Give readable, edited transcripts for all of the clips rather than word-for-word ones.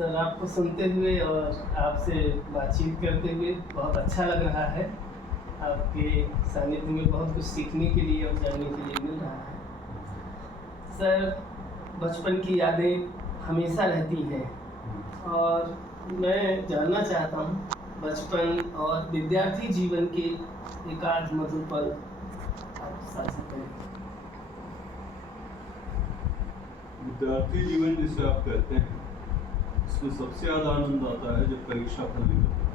Sir आपको सुनते हुए और आपसे बातचीत करते हुए बहुत अच्छा लग रहा है। आपके सानिध्य में बहुत कुछ सीखने के लिए और जानने के लिए मिल रहा है। सर बचपन की यादें हमेशा रहती हैं और मैं जानना चाहता हूँ बचपन और विद्यार्थी जीवन के एकाध मधुर पल आप साझा करें। विद्यार्थी जीवन जिसे आप कहते हैं इसमें सबसे ज़्यादा आनंद आता है जब परीक्षा फल निकलता है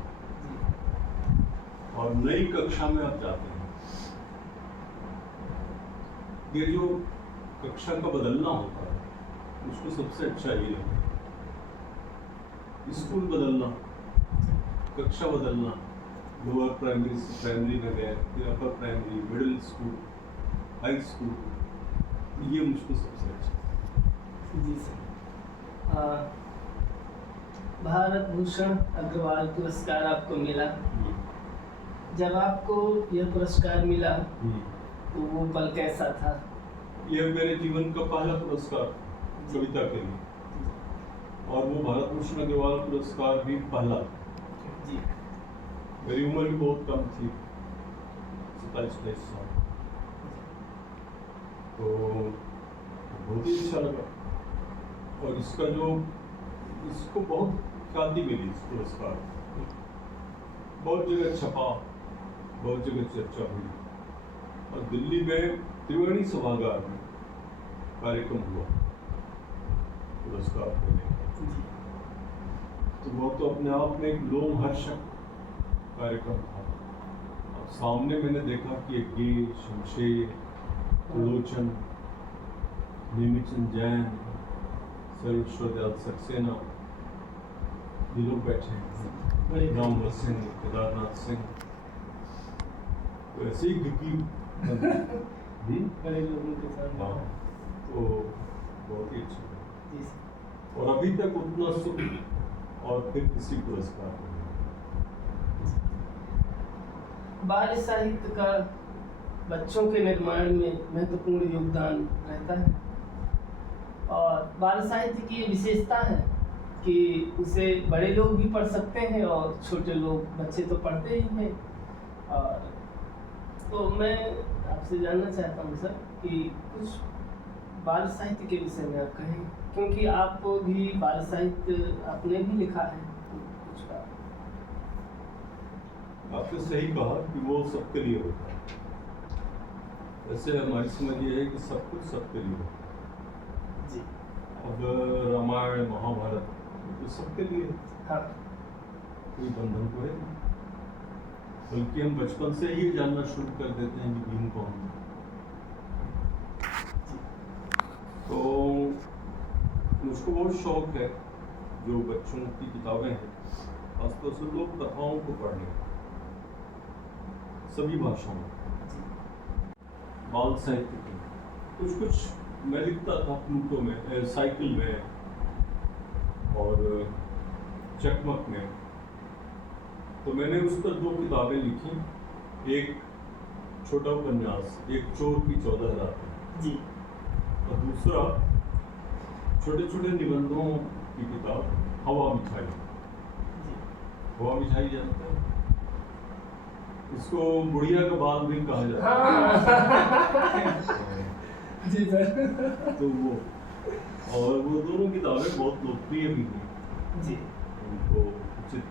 और नई कक्षा में आप जाते हैं। ये जो कक्षा का बदलना होता है उसको सबसे अच्छा ये लगता है। स्कूल बदलना, कक्षा बदलना, लोअर प्राइमरी से प्राइमरी में गए, फिर upper primary, middle school, high school, ये मुझको सबसे अच्छा। जी सर, भारत भूषण अग्रवाल पुरस्कार आपको मिला। जब आपको यह पुरस्कार मिला तो वो पल कैसा था? यह मेरे जीवन का पहला पुरस्कार कविता के लिए, और वो भारत भूषण अग्रवाल पुरस्कार भी पहला जी। मेरी उम्र भी बहुत कम थी, 27-28 साल, तो बहुत ही अच्छा लगा। और इसको बहुत ख्याति मिली, इस पुरस्कार बहुत जगह छपा, बहुत जगह चर्चा हुई, और दिल्ली में त्रिवेणी सभागार में कार्यक्रम हुआ पुरस्कार देने का, तो वो तो अपने आप में एक लोमहर्षक कार्यक्रम था। और सामने मैंने देखा कि एक गे, शमशेर, त्रिलोचन, नेमिचंद जैन, सर्वश्रोदयाल सक्सेना, ये लोग बैठे हैं, रामवर सिंह, केदारनाथ सिंह, तो ऐसे ही गिकी बड़े लोगों के साथ। हाँ, तो बहुत ही अच्छा जी सर। और अभी तक उतना सुख और फिर किसी पुरस्कार को बाल साहित्य का बच्चों के निर्माण में महत्वपूर्ण योगदान रहता है और बाल साहित्य की ये विशेषता है कि उसे बड़े लोग भी पढ़ सकते हैं और छोटे लोग, बच्चे तो पढ़ते ही हैं। और तो मैं आपसे जानना चाहता हूँ सर कि कुछ बाल साहित्य के विषय में आप कहें, क्योंकि आपको भी बाल साहित्य आपने भी लिखा है, तो कुछ का। आपने सही कहा कि वो सबके लिए होता है। वैसे हमारी समझ ये है कि सब कुछ सबके लिए होता है जी। अब रामायण, महाभारत तो सबके लिए, हाँ, कोई बंधन तो है नहीं। बल्कि हम बचपन से ही जानना शुरू कर देते हैं कि भीम कौन है। तो मुझको बहुत शौक है जो बच्चों की किताबें हैं, खासतौर से लोक कथाओं को पढ़ने, सभी भाषाओं में, बाल साहित्य की कुछ मैं लिखता था प्लूटो में, साइकिल में और चकमक में। तो मैंने उस पर 2 किताबें लिखी, एक छोटा उपन्यास, एक चोर की 14 रातें जी, और दूसरा छोटे छोटे निबंधों की किताब हवा मिठाई। हवा मिठाई जानते हैं, इसको बुढ़िया का बाल भी कहा जाता है। जी सर। तो वो और वो दोनों किताबें बहुत लोकप्रिय भी हुई जी। उनको उचित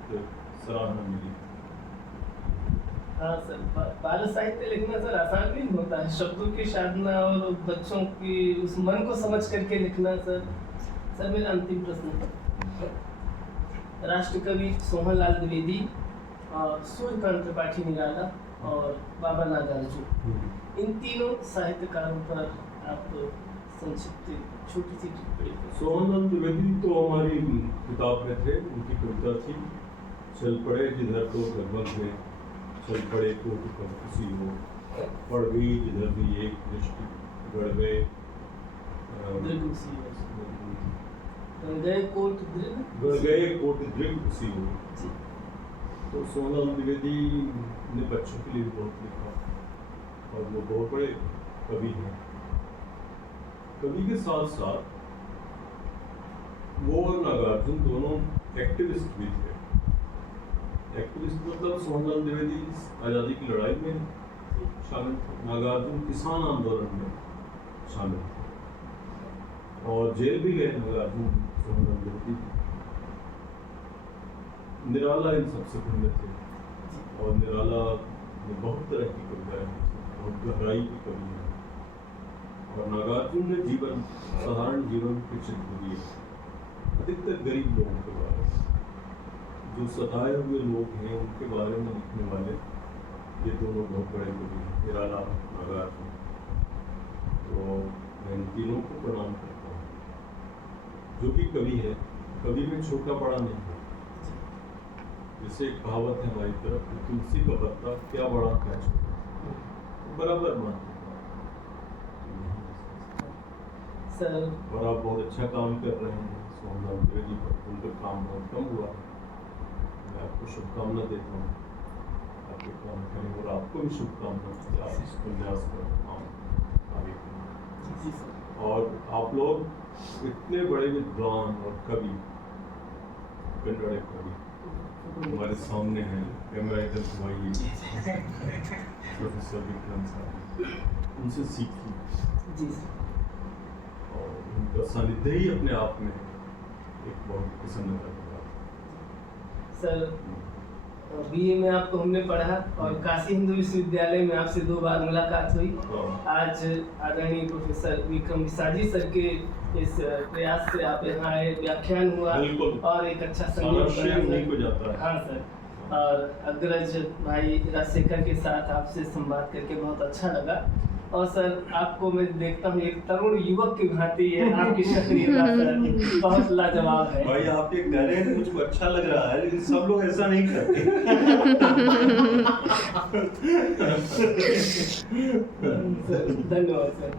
सराहना मिली। हाँ सर, बाल साहित्य लिखना सर आसान नहीं होता है। शब्दों की साधना और बच्चों की उस मन को समझ करके लिखना। सर मेरा अंतिम प्रश्न, राष्ट्रकवि सोहनलाल द्विवेदी और सूर्यकांत त्रिपाठी निराला और बाबा नागार्जुन, इन तीनों साहित्यकारों पर आप संक्षिप्त छोटी सी टिप्पणी। सोहनलाल द्विवेदी तो हमारी किताब में थे, उनकी कविता थी चल पड़े जिधर तो लगभग में, चल पड़े कोट पर खुशी हो, पड़ गई जिधर भी एक दृष्टि, गड़ गए कोट दृढ़ खुशी हो। तो सोहनलाल द्विवेदी ने बच्चों के लिए बहुत लिखा और वो बहुत बड़े कवि हैं। कवि के साथ साथ वो और नागार्जुन नागार्जुन दोनों एक्टिविस्ट भी थे। एक्टिविस्ट मतलब सोहनलाल द्विवेदी आज़ादी की लड़ाई में शामिल थे, नागार्जुन किसान आंदोलन में शामिल थे और जेल भी गए नागार्जुन सोहनलाल द्विवेदी। निराला इन सबसे भिन्न थे और निराला ने बहुत तरह की कविताएं लिखी, बहुत गहराई की कवि है। और नागार्जुन ने साधारण जीवन के चित्र दिए, अधिकतर गरीब लोगों के बारे में, जो सताए हुए लोग हैं उनके बारे में लिखने वाले ये दोनों बहुत बड़े कवि हैं, निराला, नागार्जुन। तो मैं इन तीनों को प्रणाम करता हूँ। जो भी कवि है, कवि में छोटा बड़ा नहीं है। जैसे एक कहावत है हमारी तरफ कि तुलसी का पत्ता क्या बड़ा क्या छोटा, बराबर मानते सर। और आप बहुत अच्छा काम कर रहे हैं सोहनलाल द्विवेदी पर, उनका काम बहुत कम हुआ। मैं आपको शुभकामना देता हूँ, आपके काम करें और आपको भी शुभकामना कि आप इस प्रयास पर काम आगे करें। और आप लोग इतने बड़े विद्वान और कवि, कन्नड़ कवि हमारे सामने हैं, कैमरा इधर घुमाइए, प्रोफेसर विक्रम साहब, उनसे सीखिए जी सर। और उनका सानिध्य ही अपने आप में एक बहुत प्रसन्नता की बात है। सर बीए में आपको हमने पढ़ा और काशी हिंदू विश्वविद्यालय में आपसे 2 बार मुलाकात हुई। आज आदरणीय प्रोफेसर विक्रम विसाजी सर के इस प्रयास से आप यहाँ आए, व्याख्यान हुआ और एक अच्छा संयोग को जाता है। हाँ सर। और अग्रज भाई राजशेखर के साथ आपसे संवाद करके बहुत अच्छा लगा। और सर आपको मैं देखता हूँ एक तरुण युवक की भांति है, आपकी सक्रियता सर बहुत लाजवाब है। भाई आप ये कह रहे हैं मुझको अच्छा लग रहा है, लेकिन सब लोग ऐसा नहीं करते। धन्यवाद सर।